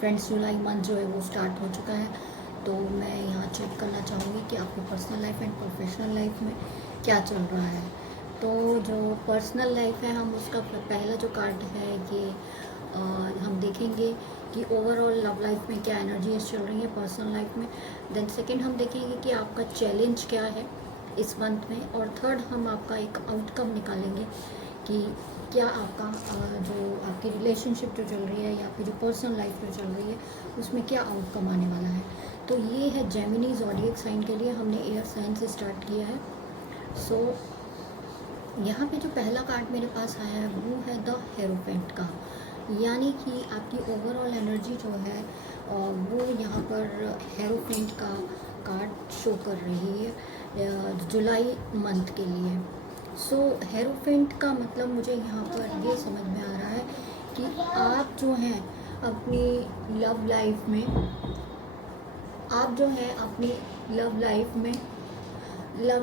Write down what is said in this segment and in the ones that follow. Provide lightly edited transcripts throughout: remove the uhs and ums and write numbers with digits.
Friends जुलाई month जो है वो स्टार्ट हो चुका है, तो मैं यहाँ चेक करना चाहूँगी कि आपकी personal life and professional life में क्या चल रहा है। तो जो पर्सनल लाइफ है, हम उसका पहला जो कार्ड है ये हम देखेंगे कि ओवरऑल लव लाइफ में क्या एनर्जीज चल रही है पर्सनल लाइफ में। देन सेकंड हम देखेंगे कि आपका चैलेंज क्या है इस मंथ में, और थर्ड हम आपका एक आउटकम निकालेंगे कि क्या आपका जो आपकी रिलेशनशिप जो चल रही है या आपकी जो पर्सनल लाइफ जो चल रही है उसमें क्या आउटकम आने वाला है। तो ये है जेमिनी ज़ोडिएक साइन के लिए, हमने एयर साइन से स्टार्ट किया है। सो यहाँ पे जो पहला कार्ड मेरे पास आया है वो है द हेरोफेंट का, यानी कि आपकी ओवरऑल एनर्जी जो है वो यहाँ पर हेरोफेंट का कार्ड शो कर रही है जुलाई मंथ के लिए। सो हेरोफेंट का मतलब मुझे यहाँ पर ये समझ में आ रहा है कि आप जो हैं अपनी लव लाइफ में, आप जो है अपनी लव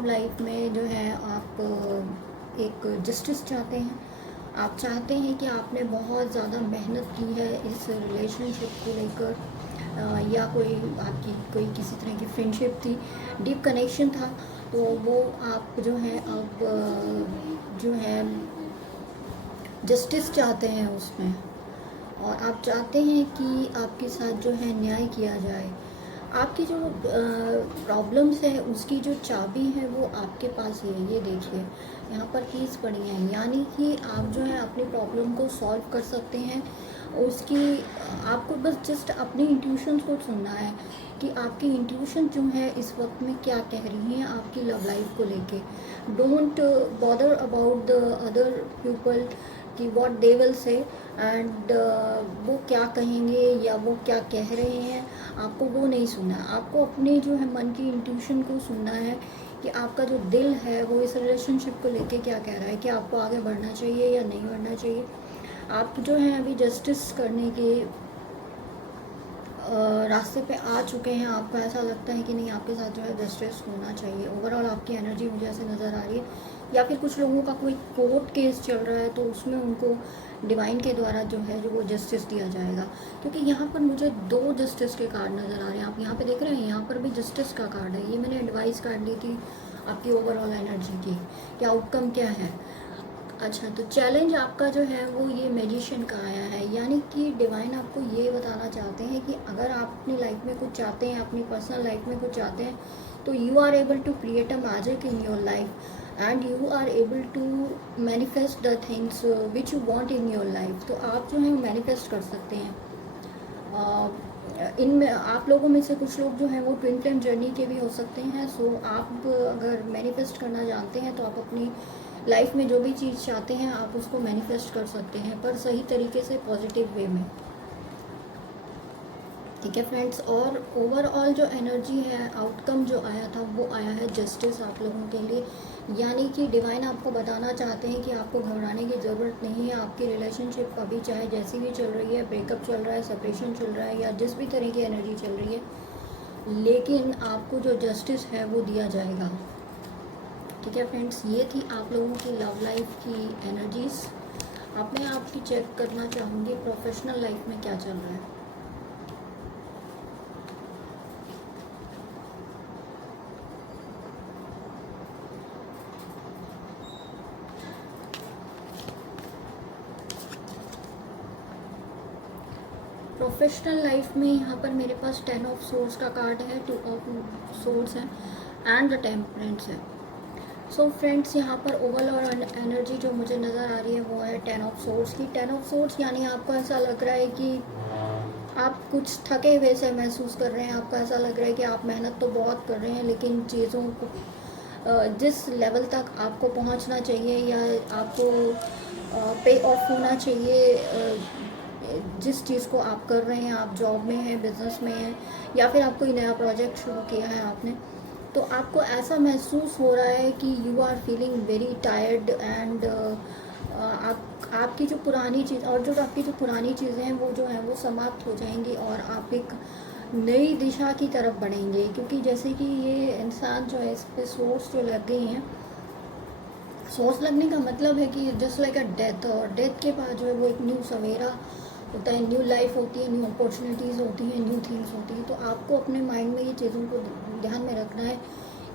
लाइफ में जो है आप एक जस्टिस चाहते हैं। आप चाहते हैं कि आपने बहुत ज़्यादा मेहनत की है इस रिलेशनशिप को लेकर, या कोई आपकी कोई किसी तरह की फ्रेंडशिप थी, डीप कनेक्शन था, तो वो आप जो है अब जो है जस्टिस चाहते हैं उसमें, और आप चाहते हैं कि आपके साथ जो है न्याय किया जाए। आपकी जो प्रॉब्लम्स है उसकी जो चाबी है वो आपके पास ही है। ये देखिए यहाँ पर कीज़ पड़ी हैं, यानी कि आप जो है अपनी प्रॉब्लम को सॉल्व कर सकते हैं। उसकी आपको बस जस्ट अपनी इंट्यूशंस को सुनना है कि आपकी इंट्यूशन जो है इस वक्त में क्या कह रही हैं आपकी लव लाइफ को लेके। Don't bother about the other people कि what they will say, and वो क्या कहेंगे या वो क्या कह रहे हैं, आपको वो नहीं सुनना है। आपको अपने जो है मन की इंट्यूशन को सुनना है कि आपका जो दिल है वो इस रिलेशनशिप को लेके क्या कह रहा है, कि आपको आगे बढ़ना चाहिए या नहीं बढ़ना चाहिए। आप जो है अभी जस्टिस करने के रास्ते पे आ चुके हैं। आपको ऐसा लगता है कि नहीं, आपके साथ जो है जस्टिस होना चाहिए। ओवरऑल आपकी एनर्जी मुझे ऐसे नज़र आ रही है, या फिर कुछ लोगों का कोई कोर्ट केस चल रहा है तो उसमें उनको डिवाइन के द्वारा जो है वो जस्टिस दिया जाएगा, क्योंकि यहाँ पर मुझे 2 जस्टिस के कार्ड नज़र आ रहे हैं। आप यहाँ पे देख रहे हैं, यहाँ पर भी जस्टिस का कार्ड है। ये मैंने एडवाइस कार्ड ली थी आपकी ओवरऑल एनर्जी की, क्या आउटकम क्या है। अच्छा, तो चैलेंज आपका जो है वो ये मैजिशियन का आया है, यानी कि डिवाइन आपको ये बताना चाहते हैं कि अगर आप अपनी लाइफ में कुछ चाहते हैं, अपनी पर्सनल लाइफ में कुछ चाहते हैं, तो you are able to create a magic in your life and you are able to manifest the things which you want in your life. तो आप जो है मैनिफेस्ट कर सकते हैं। इनमें आप लोगों में से कुछ लोग जो हैं वो ट्विन फ्लेम जर्नी के भी हो सकते हैं। सो आप अगर मैनिफेस्ट करना जानते हैं तो आप अपनी लाइफ में जो भी चीज़ चाहते हैं आप उसको मैनिफेस्ट कर सकते हैं, पर सही तरीके से, पॉजिटिव वे में। ठीक है फ्रेंड्स, और ओवरऑल जो एनर्जी है, आउटकम जो आया था वो आया है जस्टिस आप लोगों के लिए, यानी कि डिवाइन आपको बताना चाहते हैं कि आपको घबराने की ज़रूरत नहीं है। आपकी रिलेशनशिप अभी चाहे जैसी भी चल रही है, ब्रेकअप चल रहा है, सेपरेशन चल रहा है, या जिस भी तरह की एनर्जी चल रही है, लेकिन आपको जो जस्टिस है वो दिया जाएगा। ठीक है फ्रेंड्स, ये थी आप लोगों की लव लाइफ की एनर्जीज़। अब मैं आपकी चेक करना चाहूँगी प्रोफेशनल लाइफ में क्या चल रहा है। प्रोफेशनल लाइफ में यहाँ पर मेरे पास 10 ऑफ सोर्स का कार्ड है, 2 ऑफ सोर्स है एंड द टेम्परेंस है। सो फ्रेंड्स, यहाँ पर ओवरऑल एनर्जी जो मुझे नज़र आ रही है वो है 10 ऑफ सोर्स की। 10 ऑफ सोर्स यानी आपको ऐसा लग रहा है कि आप कुछ थके हुए से महसूस कर रहे हैं। आपको ऐसा लग रहा है कि आप मेहनत तो बहुत कर रहे हैं, लेकिन चीज़ों को जिस लेवल तक आपको पहुंचना चाहिए या आपको पे ऑफ होना चाहिए, जिस चीज़ को आप कर रहे हैं, आप जॉब में हैं, बिज़नेस में हैं, या फिर आप कोई नया प्रोजेक्ट शुरू किया है आपने, तो आपको ऐसा महसूस हो रहा है कि you are feeling very tired and आपकी जो पुरानी चीज़ और जो आपकी जो पुरानी चीज़ें हैं वो जो हैं वो समाप्त हो जाएंगी और आप एक नई दिशा की तरफ बढ़ेंगे। क्योंकि जैसे कि ये इंसान जो है, इस पे सोर्स जो लग गई हैं, सोर्स लगने का मतलब है कि जस्ट लाइक अ डेथ, और डेथ के बाद जो है वो एक न्यू सवेरा होता है, न्यू लाइफ होती है, न्यू अपॉर्चुनिटीज़ होती हैं, न्यू थिंग्स होती हैं। तो आपको अपने माइंड में ये चीज़ों को ध्यान में रखना है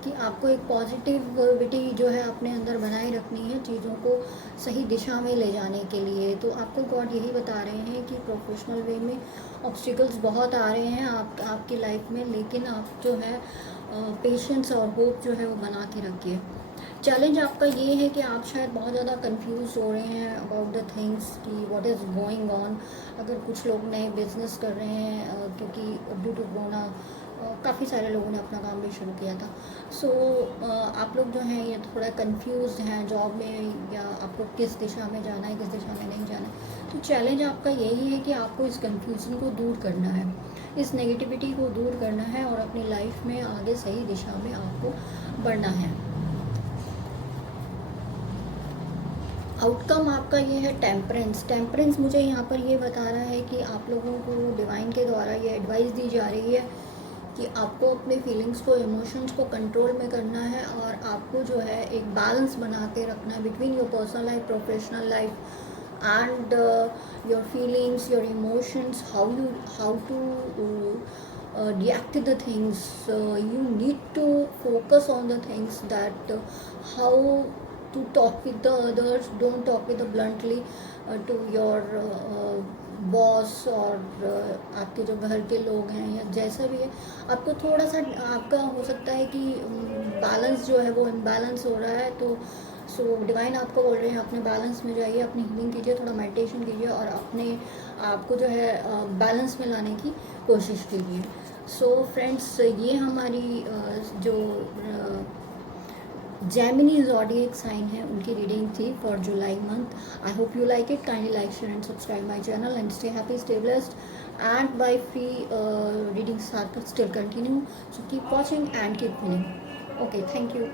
कि आपको एक पॉजिटिविटी जो है अपने अंदर बनाए रखनी है, चीज़ों को सही दिशा में ले जाने के लिए। तो आपको गॉड यही बता रहे हैं कि प्रोफेशनल वे में ऑब्स्टिकल्स बहुत आ रहे हैं आपकी लाइफ में, लेकिन आप जो है पेशेंस और होप जो है वो बना के रखिए। चैलेंज आपका ये है कि आप शायद बहुत ज़्यादा कंफ्यूज हो रहे हैं अबाउट द थिंग्स कि व्हाट इज़ गोइंग ऑन। अगर कुछ लोग नए बिजनेस कर रहे हैं क्योंकि ड्यू टू कोरोना काफ़ी सारे लोगों ने अपना काम भी शुरू किया था। सो आप लोग जो हैं ये थोड़ा कंफ्यूज हैं जॉब में, या आपको किस दिशा में जाना है, किस दिशा में नहीं जाना है। तो चैलेंज आपका यही है कि आपको इस कंफ्यूजन को दूर करना है, इस नेगेटिविटी को दूर करना है और अपनी लाइफ में आगे सही दिशा में आपको बढ़ना है। आउटकम आपका ये है टेम्परेंस। टेम्परेंस मुझे यहाँ पर ये बता रहा है कि आप लोगों को डिवाइन के द्वारा ये एडवाइस दी जा रही है कि आपको अपने फीलिंग्स को, इमोशंस को कंट्रोल में करना है और आपको जो है एक बैलेंस बनाते रखना है between your personal life, professional life and your feelings, your emotions, how to react to the things. You need to focus on the things that how to talk with the others. Don't talk with the bluntly to your boss और आपके जो घर के लोग हैं या जैसा भी है। आपको थोड़ा सा आपका हो सकता है कि बैलेंस जो है वो इम्बैलेंस हो रहा है। तो सो डिवाइन आपको बोल रहे हैं अपने बैलेंस में जाइए, अपनी हीलिंग कीजिए, थोड़ा मेडिटेशन कीजिए और अपने आपको जो है बैलेंस में लाने की कोशिश कीजिए। सो फ्रेंड्स, ये हमारी जो जेमिनी ज़ोडिएक साइन है उनकी रीडिंग थी for July month. I hope you like it. Kindly like, share and subscribe my channel and stay happy, stay blessed and by free readings are still continue, so keep watching and keep winning. Okay, thank you.